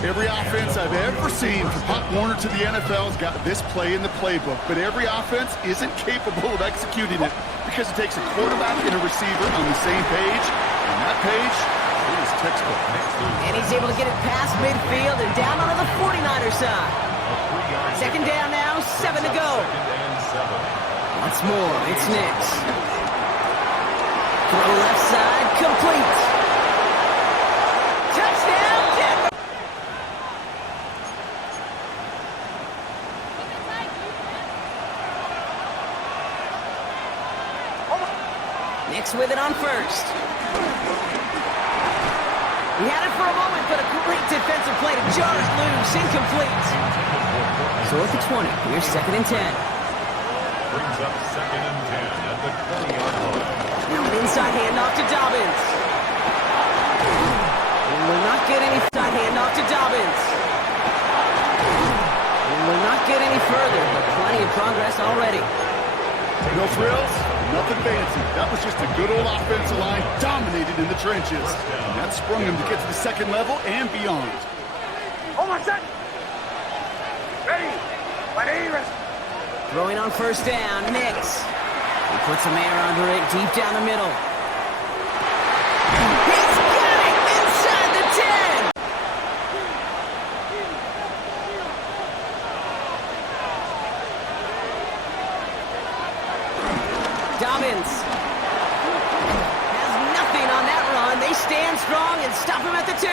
Every offense I've ever seen from Pop Warner to the NFL has got this play in the playbook, but every offense isn't capable of executing it because it takes a quarterback and a receiver on the same page, and that page is textbook. And he's able to get it past midfield and down onto the 49er side. Second down now, 7 to go. Once more, it's Nix. Throw left side, complete. Touchdown, Denver! Nix with it on first. He had it for a moment, but a great defensive play to jar it loose, incomplete. So at the 20, here's 2nd and 10. Brings up 2nd and 10 at the 20-yard line. Now an inside handoff to Dobbins. And will not get any side handoff to Dobbins. And will not get any further, but plenty of progress already. No frills, nothing fancy. That was just a good old offensive line dominated in the trenches. And that sprung him to get to the second level and beyond. Oh my son! Ready! Throwing on first down, Nix. He puts some air under it, deep down the middle. He's got it inside the 10! Dobbins has nothing on that run. They stand strong and stop him at the 2.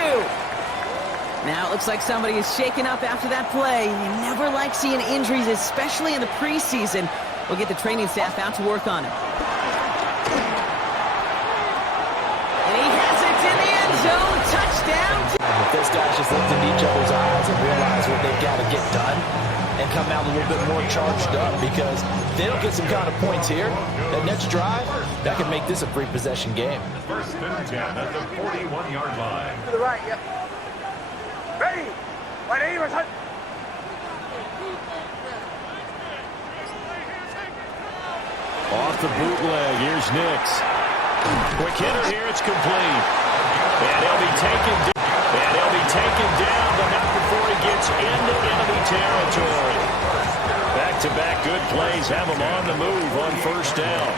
Now it looks like somebody is shaken up after that play. You never like seeing injuries, especially in the preseason. We'll get the training staff out to work on it. And he has it in the end zone. Touchdown. Those guys just looked into each other's eyes and realize what they've got to get done and come out a little bit more charged up, because if they don't get some kind of points here, that next drive, that could make this a 3-possession game. 1st and 10 at the 41-yard line. To the right, yep. Ready! Wide Evers, hunt! Off the bootleg, here's Nix. Quick hitter here, it's complete. And he'll be taken down, but not before he gets into enemy territory. Back-to-back good plays have him on the move on first down.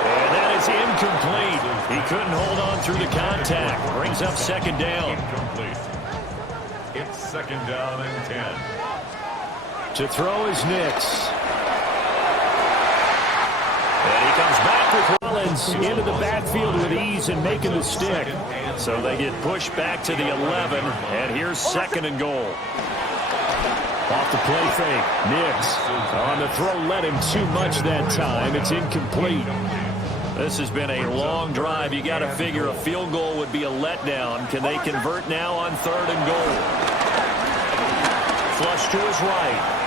And that is incomplete. He couldn't hold on through the contact. Brings up 2nd down. Incomplete. It's 2nd down and 10. To throw is Nix. And he comes back with Rollins into the backfield with ease and making the stick. So they get pushed back to the 11, and here's 2nd and goal. Off the play fake, Nix. On the throw, led him too much that time. It's incomplete. This has been a long drive. You got to figure a field goal would be a letdown. Can they convert now on 3rd and goal? Flush to his right.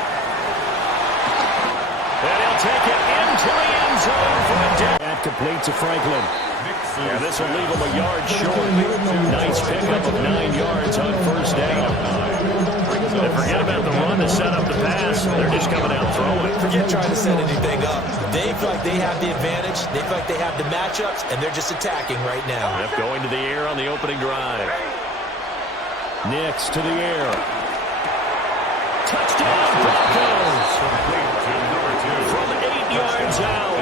And he'll take it into the end zone for a down. That complete to Franklin. And this will leave him a yard short. Nice pickup of 9 yards on first down. And forget about the run to set up the pass. They're just coming out throwing. Forget trying to set anything up. They feel like they have the advantage. They feel like they have the matchups, and they're just attacking right now. Yep, going to the air on the opening drive. Nix to the air. Touchdown, Broncos. From 8 yards out.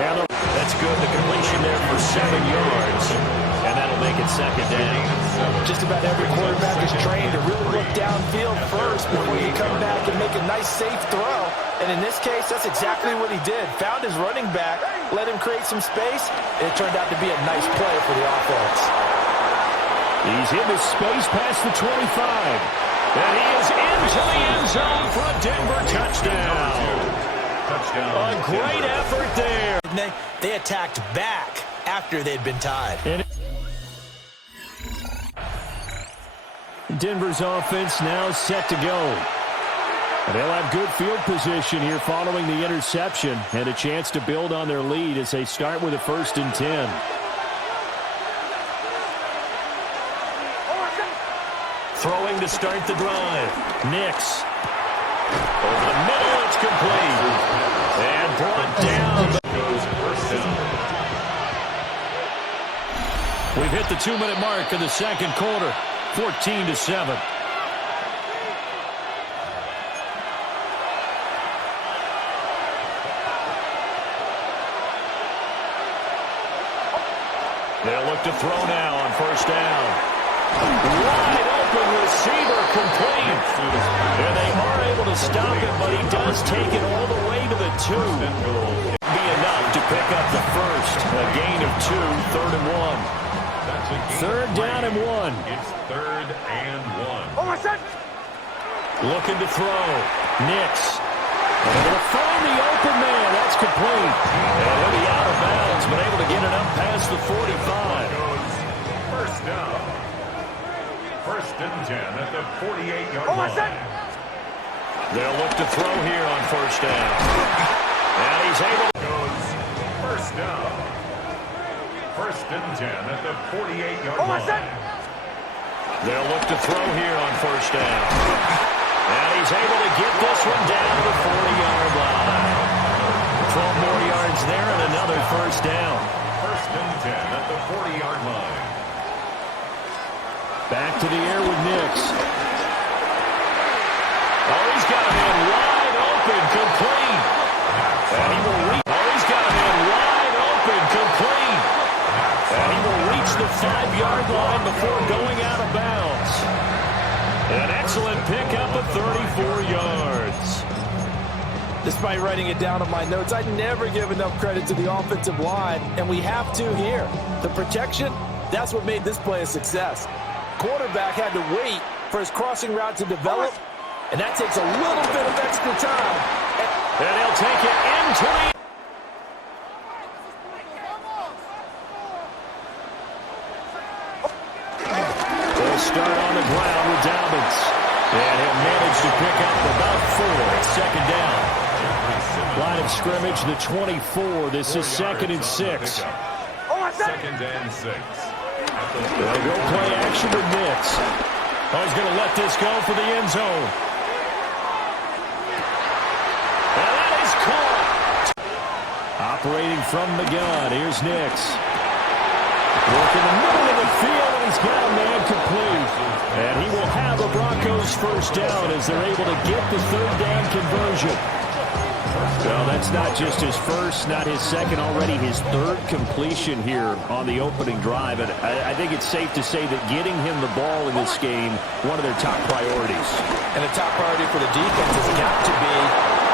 And that's good. The completion there for 7 yards. And that'll make it 2nd down. Just about every quarterback is trained to really look downfield first before you come back and make a nice, safe throw. And in this case, that's exactly what he did. Found his running back, let him create some space, and it turned out to be a nice play for the offense. He's into space past the 25. And he is into the end zone for a Denver touchdown. A great effort there. They attacked back after they'd been tied. And Denver's offense now set to go. They'll have good field position here following the interception and a chance to build on their lead as they start with a 1st and 10. Throwing to start the drive. Nix. Over the middle, it's complete. And brought down. We've hit the 2-minute mark in the second quarter, 14-7. They'll look to throw now on first down. Wide open receiver complete. And they are able to stop it, but he does take it all the way to the 2. Be enough to pick up the first. A gain of 2, 3rd and 1. Third down and 1. It's 3rd and 1. Oh, my son! Looking to throw. Nix. And they're going to find the open man. That's complete. And he'll be out of bounds, but able to get it up past the 45. First down. 1st and 10 at the 48-yard Oh, my son! line. They'll look to throw here on first down. And he's able to Goes first down. 1st and 10 at the 48-yard Oh, my son! line. They'll look to throw here on first down. And he's able to get this one down to the 40-yard line. 12 more yards there and another first down. 1st and 10 at the 40-yard line. Back to the air with Nix. Oh, he's got him in wide open, complete. And he will reach. Oh, he's got him in wide open, complete. And he will reach the 5-yard line before going out of bounds. An excellent pickup of 34 yards. Despite writing it down on my notes, I never give enough credit to the offensive line, and we have to here. The protection, that's what made this play a success. Quarterback had to wait for his crossing route to develop, and that takes a little bit of extra time. And he'll take it into the... They'll start on the ground with Dobbins. And he'll manage to pick up about 4 at second down. Line of scrimmage, the 24. This is 2nd and 6. Oh, my son! 2nd and 6. They'll go play action with Nix. Oh, he's going to let this go for the end zone. And that is caught. Operating from the gun, here's Nix. Work in the middle of the field, and he's got a man complete. And he will have a Broncos first down as they're able to get the 3rd down conversion. Well, that's not just his first, not his second, already his 3rd completion here on the opening drive. And I think it's safe to say that getting him the ball in this game, one of their top priorities. And the top priority for the defense has got to be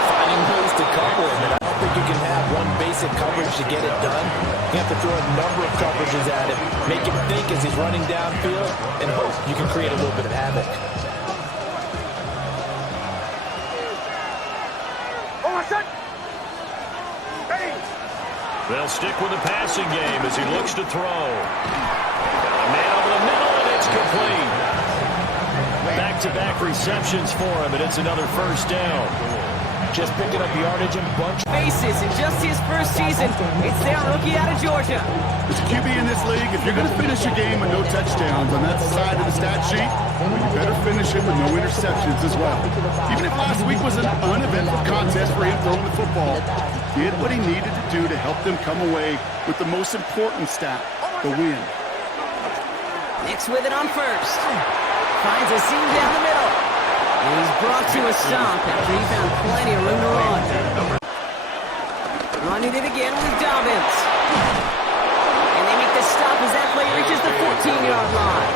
finding ways to cover him. And I don't think you can have one basic coverage to get it done. You have to throw a number of coverages at him, make him think as he's running downfield, and hope you can create a little bit of havoc. Oh, my son! Ready! They'll stick with the passing game as he looks to throw. Got a man over the middle, and it's complete. Back-to-back receptions for him, and it's another first down. Just picking up yardage and bunch. Faces in just his first season. It's their rookie out of Georgia. As a QB in this league, if you're going to finish a game with no touchdowns on that side of the stat sheet, well, you better finish it with no interceptions as well. Even if last week was an uneventful contest for him throwing the football, he did what he needed to do to help them come away with the most important stat, the win. Nix with it on first. Finds a seam down the middle. And he's brought to a stop after he found plenty of room to run. Running it again with Dobbins. And they make the stop as that play reaches the 14-yard line.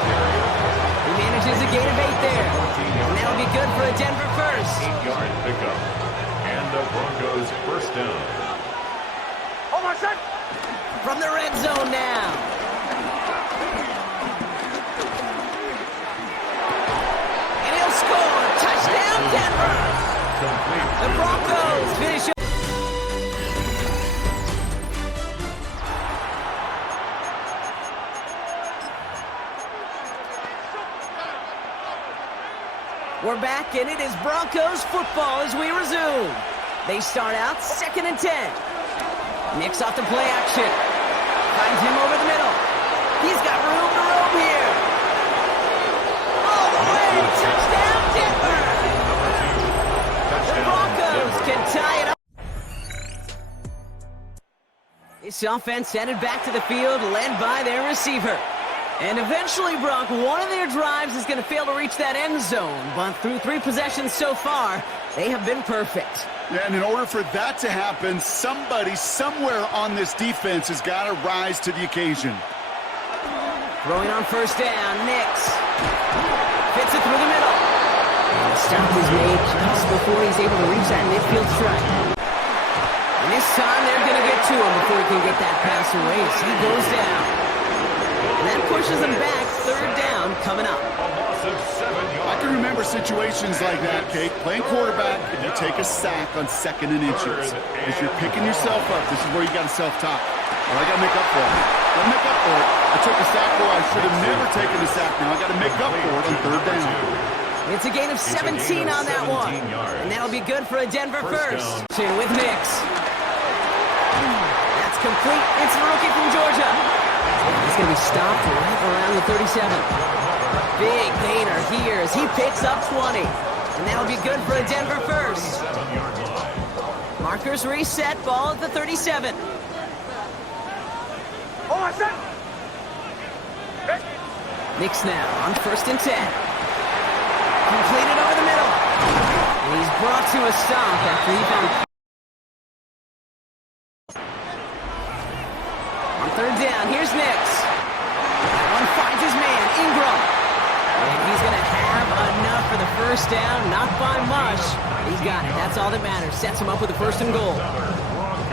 He manages a gain of 8 there. And that'll be good for a Denver first. 8-yard pickup. And the Broncos first down. Oh, my son! From the red zone now. And he'll score. Touchdown, Denver. The Broncos finish. We're back, and it is Broncos football as we resume. They start out 2nd and 10. Nix off the play action. Finds him over the middle. He's got room to roam here. All the way. Touchdown, Denver. The Broncos can tie it up. This This offense headed back to the field, led by their receiver. And eventually, Brock, one of their drives is going to fail to reach that end zone. But through 3 possessions so far, they have been perfect. Yeah, and in order for that to happen, somebody somewhere on this defense has got to rise to the occasion. Throwing on first down, Nix. Fits it through the middle. And the stop is made just before he's able to reach that midfield strike. And this time they're going to get to him before he can get that pass away. So he goes down. And that pushes them back. 3rd down coming up. I can remember situations like that, Kate. Playing quarterback, and you take a sack on 2nd and inches. As you're picking yourself up, this is where you got to self-talk. Well, I got to make up for it. Got to make up for it. I took a sack where I should have never taken a sack. Now I got to make up for it on 3rd down. It's a gain of 17 on that one. And that'll be good for a Denver first. With Nix. That's complete. It's the rookie from Georgia. He's going to be stopped right around the 37. Big gainer here as he picks up 20. And that'll be good for a Denver first. Markers reset, ball at the 37. Nix now on 1st and 10. Completed over the middle. And he's brought to a stop after he found... On 3rd down, here's Nix. That one finds his man, Ingram. And he's going to have enough for the 1st down. Not by much. He's got it. That's all that matters. Sets him up with a 1st and goal.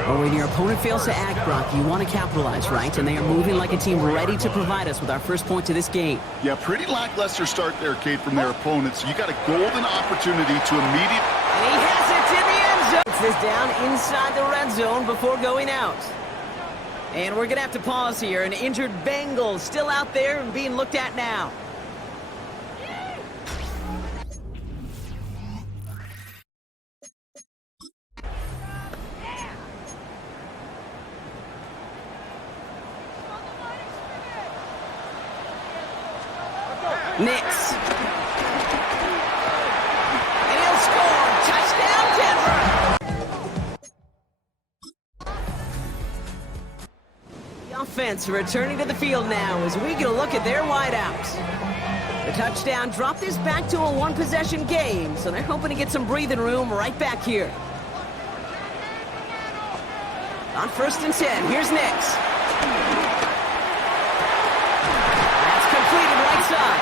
But when your opponent fails to act, Brock, you want to capitalize, right? And they are moving like a team ready to provide us with our first point to this game. Yeah, pretty lackluster start there, Kate, from their opponents. You got a golden opportunity to immediately... And he has it in the end zone. It's this down inside the red zone before going out. And we're going to have to pause here. An injured Bengal still out there and being looked at now. Nix. And he'll score. Touchdown, Denver. The offense returning to the field now as we get a look at their wideouts. The touchdown dropped this back to a 1-possession game, so they're hoping to get some breathing room right back here. On 1st and 10, here's Nix. That's completed right side.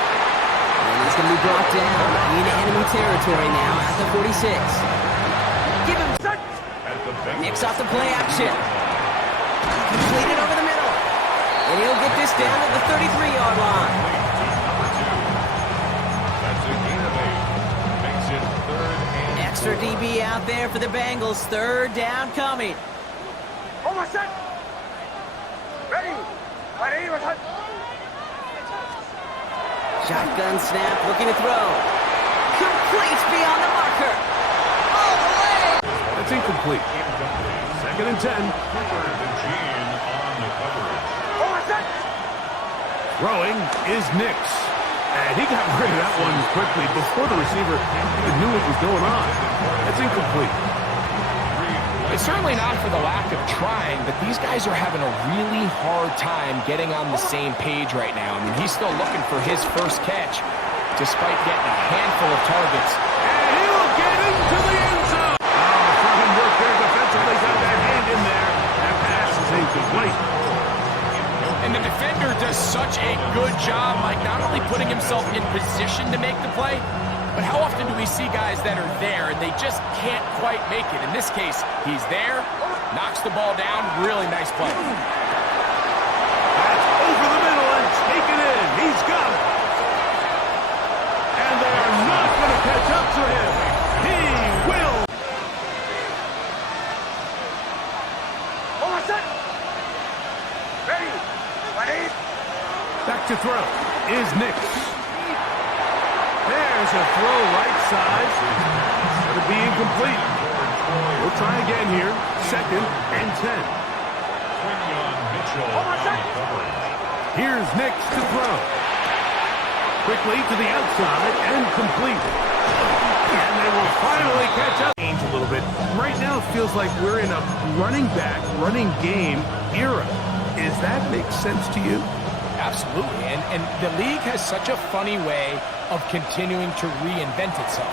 He's going to be brought down in enemy territory now at the 46. Give him... Nix off the play action. Completed over the middle. And he'll get this down to the 33-yard line. That's a gain of 8. Makes it 3rd and... Extra DB out there for the Bengals. 3rd down coming. Shotgun snap, looking to throw. Complete beyond the marker. All the way. That's incomplete. 2nd and 10. Cooper to Gene on the coverage. Throwing is Nix. And he got rid of that one quickly before the receiver even knew what was going on. That's incomplete. It's certainly not for the lack of trying, but these guys are having a really hard time getting on the same page right now. I mean, he's still looking for his first catch, despite getting a handful of targets. And he will get into the end zone. Oh, fine work there defensively. Got that hand in there. That pass is incomplete. And the defender does such a good job, like not only putting himself in position to make the play, but how often do we see guys that are there and they just can't quite make it? In this case, he's there, knocks the ball down, really nice play. That's over the middle and taken in. He's got it. And they're not going to catch up to him. He will. Back to throw is Nix. There's a throw right side. It'll be incomplete. We'll try again here. 2nd and 10. Here's Nix to throw. Quickly to the outside and complete. And they will finally catch up. Change a little bit. Right now, it feels like we're in a running back, running game era. Does that make sense to you? Absolutely, and the league has such a funny way of continuing to reinvent itself.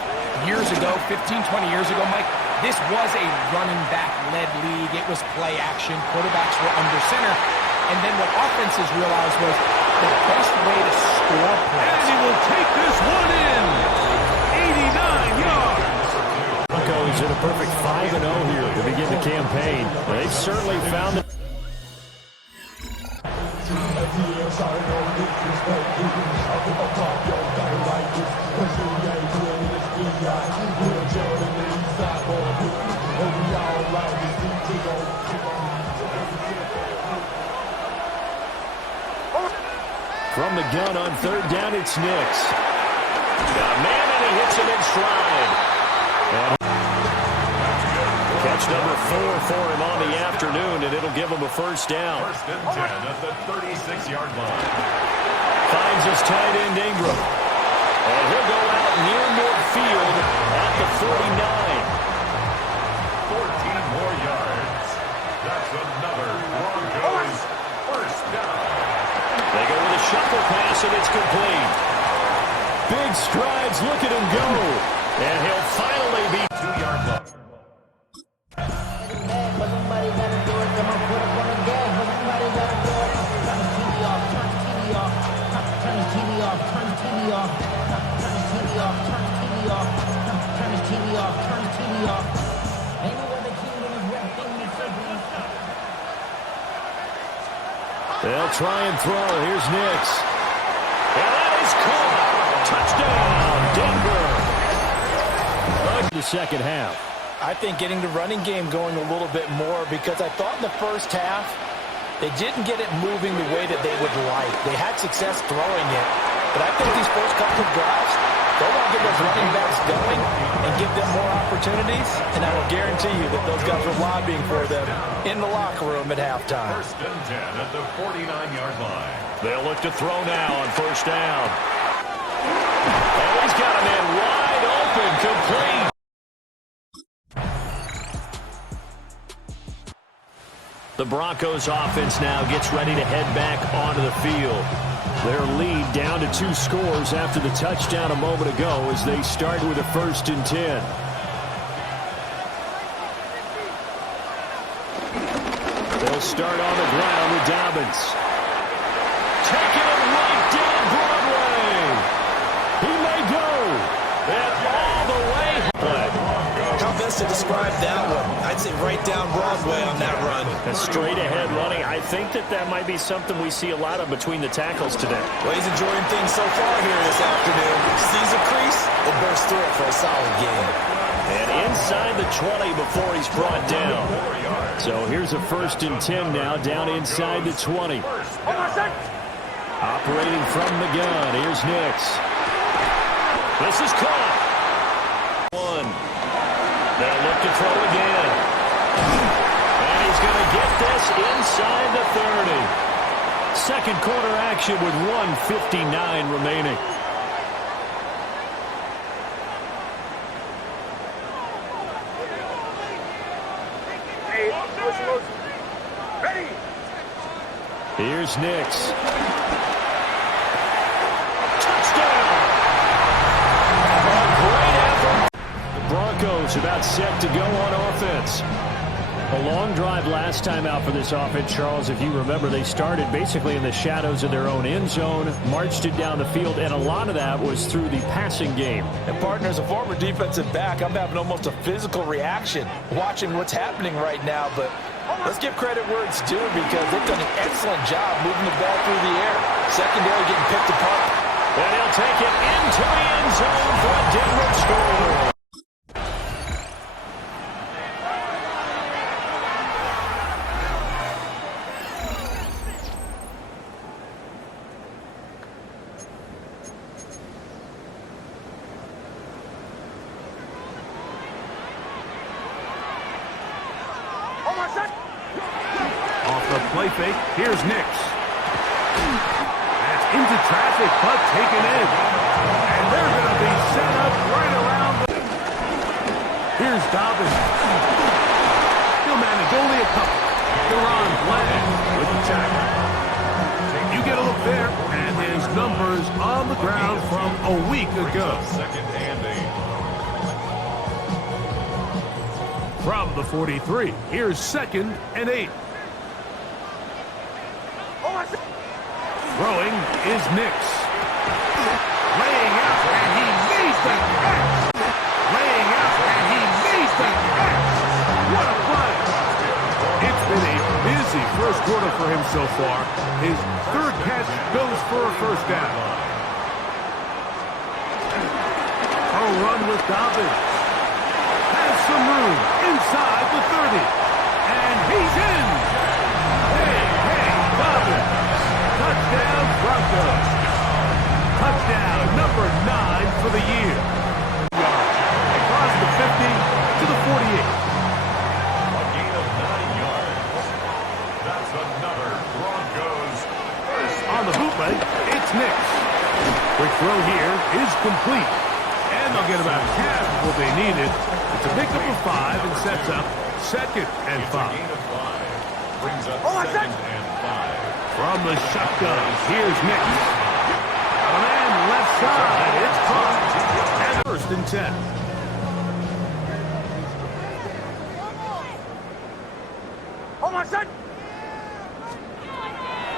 Years ago, 15, 20 years ago, Mike, this was a running back-led league. It was play action. Quarterbacks were under center. And then what offenses realized was the best way to score points. And he will take this one in. 89 yards. Broncos in a perfect 5-0 here to begin the campaign. They've certainly found it. From the gun on third down, it's Nix. Got a man, and he hits him in stride. And catch number 4 for him on the afternoon, and it'll give him a first down. First and 10 at the 36-yard line. Finds his tight end Ingram. And he'll go out near midfield at the 49. 14 more yards. That's another Broncos first down. They go with a shuffle pass, and it's complete. Big strides, look at him go. And he'll finally be 2-yard line. They'll try and throw. Here's Nix. And that is caught. Touchdown, Denver. The second half. I think getting the running game going a little bit more, because I thought in the first half they didn't get it moving the way that they would like. They had success throwing it, but I think these first couple of drives, they want to get those running backs going and give them more opportunities, and I will guarantee you that those guys were lobbying for them in the locker room at halftime. First and 10 at the 49-yard line. They'll look to throw now on first down. And he's got a man wide open, complete. The Broncos offense now gets ready to head back onto the field. Their lead down to 2 scores after the touchdown a moment ago as they start with a 1st and 10. They'll start on the ground with Dobbins. Taking it right down Broadway. He may go. And all the way. How best to describe that one? I'd say right down Broadway on that run. A straight-ahead running. I think that might be something we see a lot of between the tackles today. Well, he's enjoying things so far here this afternoon. Sees a crease, and bursts through it for a solid gain. And inside the 20 before he's brought down. So here's a 1st and 10 now, down inside the 20. Operating from the gun, here's Nix. This is caught. 1. They'll look to throw again. And he's going to get this inside the 30. Second quarter action with 1:59 remaining. Ready? Here's Nix. Touchdown! A great effort. The Broncos about set to go on offense. A long drive last time out for this offense, Charles. If you remember, they started basically in the shadows of their own end zone, marched it down the field, and a lot of that was through the passing game. And partner, as a former defensive back, I'm having almost a physical reaction watching what's happening right now. But let's give credit where it's due, because they've done an excellent job moving the ball through the air. Secondary getting picked apart. And he'll take it into the end zone for a Denver score. Off the play fake, here's Nix. That's into traffic, but taken in. And they're going to be set up right around the... Here's Dobbins. He'll manage only a couple. Deron Bland with the tackle. You get a look there, and his numbers on the ground from a week ago. Second and 8. From the 43, here's 2nd and 8. Throwing is Nix. Laying out, and he made the catch. Laying out, and he made the catch. What a play. It's been a busy first quarter for him so far. His 3rd catch goes for a first down. A run with Dobbins. Has some room inside the 30. And he's in. Hey, Dobbins. Touchdown, Broncos. Touchdown number 9 for the year. Across the 50 to the 48. A gain of 9 yards. That's another Broncos first. On the bootleg, it's Nix. Quick throw here is complete. And they'll get about half of what they needed. It's a pickup of 5 and sets up 2nd and 5. Gain of 5. Brings up 2nd and 5. From the shotgun, here's Nix. And left side, it's caught. And 1st and 10. Oh, my son!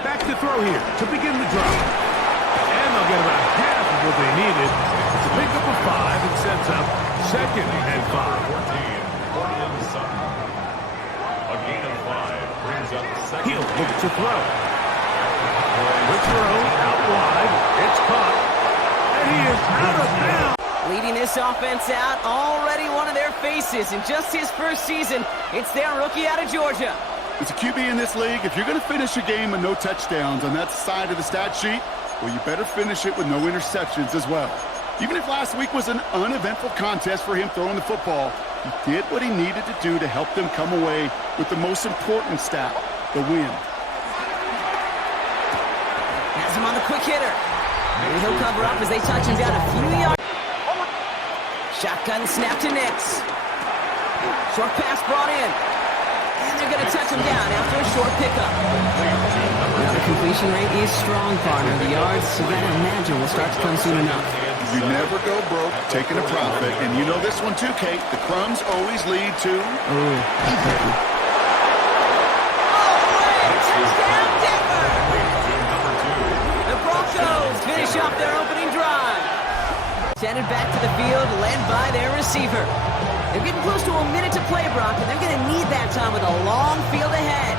Back to throw here to begin the drive. And they'll get about half of what they needed. It's a pickup of 5 and sets up 2nd and 5. 40 and Sutton. A gain of 5 brings up 2nd. He'll look to throw. The throw out wide. It's caught. And he is out of bounds. Leading this offense out, already one of their faces in just his first season. It's their rookie out of Georgia. As a QB in this league, if you're going to finish a game with no touchdowns on that side of the stat sheet, well, you better finish it with no interceptions as well. Even if last week was an uneventful contest for him throwing the football, he did what he needed to do to help them come away with the most important stat, the win. Has him on the quick hitter. Maybe he'll cover up as they touch him down a few yards. Shotgun snap to Nix. Short pass brought in. And they're going to touch him down after a short pickup. Now the completion rate is strong, partner. The yards, you got to imagine, will start to come soon enough. You never go broke taking a profit. And you know this one too, Kate. The crumbs always lead to... Touchdown, Denver! The Broncos finish off their opening drive. Send it back to the field, led by their receiver. They're getting close to a minute to play, Brock, and they're going to need that time with a long field ahead.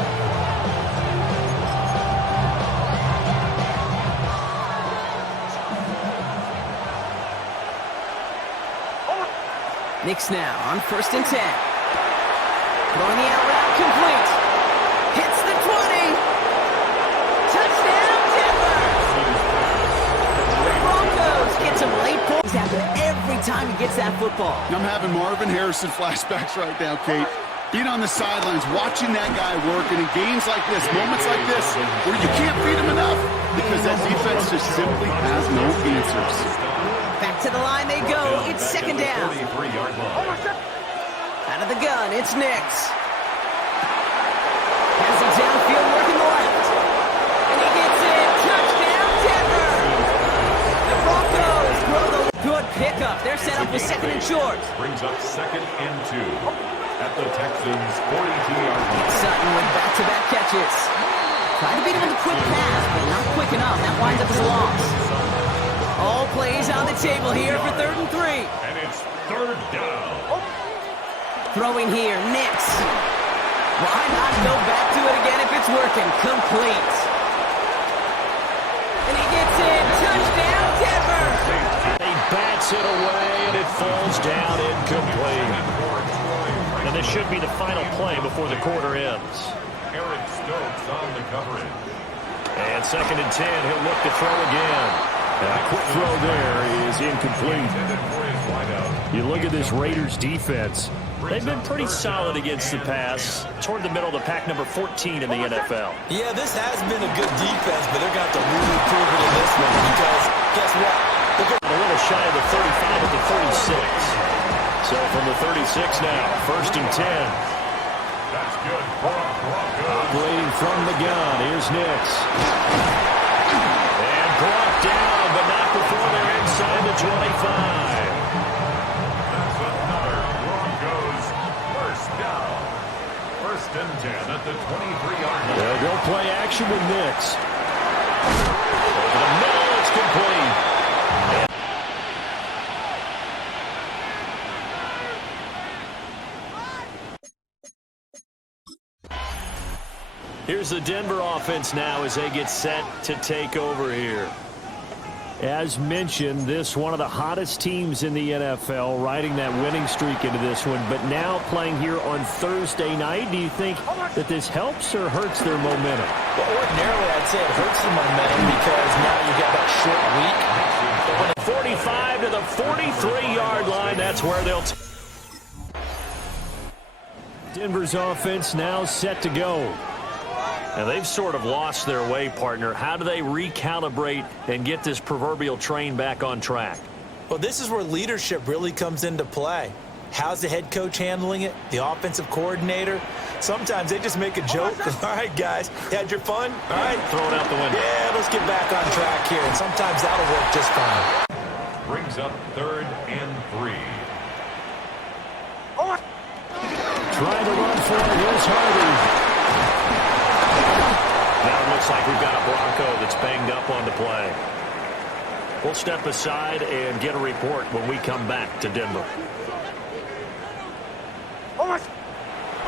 Nix now on 1st and 10. Throwing the out route complete. Hits the 20. Touchdown, Denver! The Broncos get some late points after every time he gets that football. I'm having Marvin Harrison flashbacks right now, Kate. Being on the sidelines, watching that guy work, and in games like this, moments like this, where you can't feed him enough because that defense just simply has no answers. Back to the line they go. It's 2nd down. Out of the gun, it's Nix. Has it downfield, working the left. And he gets it. Touchdown, Denver! The Broncos throw the good pickup. They're set up with 2nd and short. Brings up 2nd and 2 at the Texans' 42-yard line. Sutton with back-to-back catches. Trying to beat him with a quick pass, but not quick enough. That winds up as a loss. All plays on the table here for 3rd and 3. And it's 3rd down. Throwing here, Nix. Why not go back to it again if it's working? Complete. And he gets it. Touchdown, Denver. He bats it away, and it falls down incomplete. And this should be the final play before the quarter ends. Eric Stokes on the coverage. And 2nd and 10, he'll look to throw again. A quick throw there is incomplete. You look at this Raiders defense. They've been pretty solid against the pass. Toward the middle of the pack, number 14 in the NFL. Yeah, this has been a good defense, but they're going to have to really prove it in this one because guess what? A little shy of the 35 at the 36. So from the 36 now, 1st and 10. That's good for a Broncos. Operating from the gun, here's Nix. And brought down, but not before they're inside the 25. That's another Broncos first down. 1st and 10 at the 23-yard line. They'll go play action with Nix. Over the middle, it's complete. Here's the Denver offense now as they get set to take over here. As mentioned, this one of the hottest teams in the NFL, riding that winning streak into this one, but now playing here on Thursday night. Do you think that this helps or hurts their momentum? Well, ordinarily, I'd say it hurts the momentum because now you get that short week. But when 45 to the 43-yard line, that's where they'll Denver's offense now set to go. Now, they've sort of lost their way, partner. How do they recalibrate and get this proverbial train back on track? Well, this is where leadership really comes into play. How's the head coach handling it? The offensive coordinator? Sometimes they just make a joke. All right, guys, you had your fun? All right. Throw it out the window. Yeah, let's get back on track here. And sometimes that'll work just fine. Brings up 3rd and 3. Trying to run for it. Here's Harvey. Now it looks like we've got a Bronco that's banged up on the play. We'll step aside and get a report when we come back to Denver.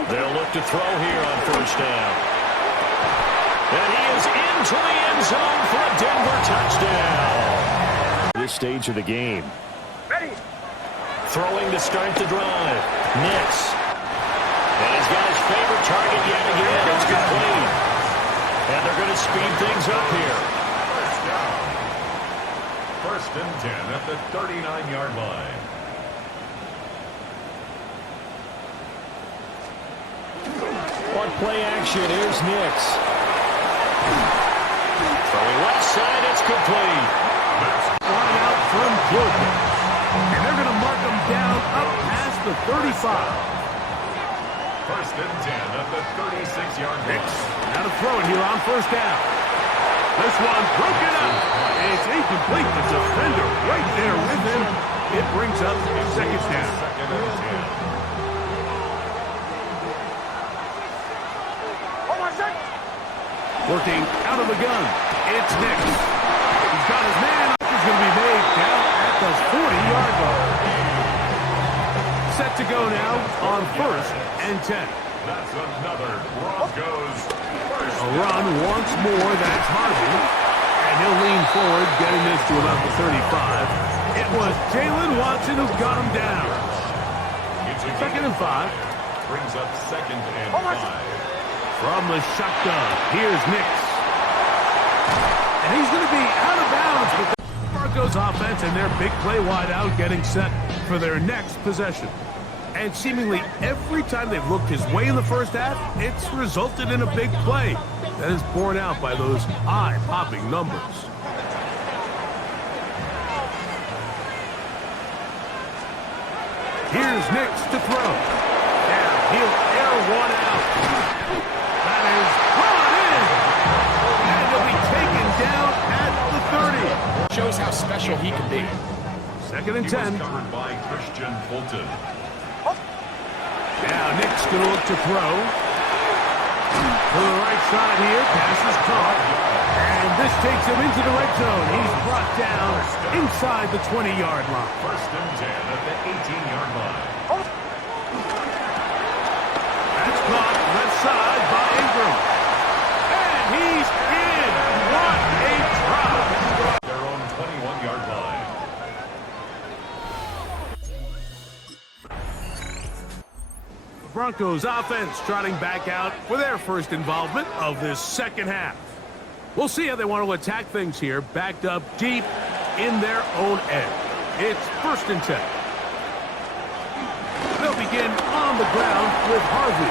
They'll look to throw here on 1st down. And he is into the end zone for a Denver touchdown. This stage of the game. Ready. Throwing to start the drive. Nix. And he's got his favorite target yet again. It's complete. And they're going to speed things up here. 1st down. 1st and 10 at the 39-yard line. On play action, here's Nix. Throwing left side, it's complete. Line out from Georgia. And they're going to mark them down up past the 35. 1st and 10 at the 36-yard line. Now to throw it here on 1st down. This one broken up. It's incomplete. The defender right there with him. It brings up 2nd down. 2nd and 10. Working out of the gun. It's Nix. He's got his man. He's going to be made down at the 40-yard line. Set to go now on 1st and 10. That's another Broncos first. A run once more. That's Harvey. And he'll lean forward, getting this to about the 35. It was Jalen Watson who got him down. It's a 2nd and 5. Brings up 2nd and 5. From the shotgun, here's Nix. And he's going to be out of bounds with the Broncos offense and their big play wide out getting set for their next possession. And seemingly every time they've looked his way in the 1st half, it's resulted in a big play that is borne out by those eye-popping numbers. Here's Nix to throw. And he'll air one out. That is brought in. And he'll be taken down at the 30. Shows how special he can be. 2nd and He 10. was covered by Christian Fulton. Now Nick's going to look to throw. To the right side here. Pass is caught. And this takes him into the red zone. He's brought down inside the 20-yard line. 1st and 10 at the 18-yard line. That's caught left side by Ingram. And he's in. What a drop. Their own 21-yard line. The Broncos offense trotting back out for their first involvement of this 2nd half. We'll see how they want to attack things here, backed up deep in their own end. It's 1st and 10. They'll begin on the ground with Harvey.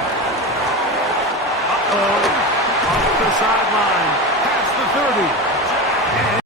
Uh-oh. Off the sideline. Past the 30. And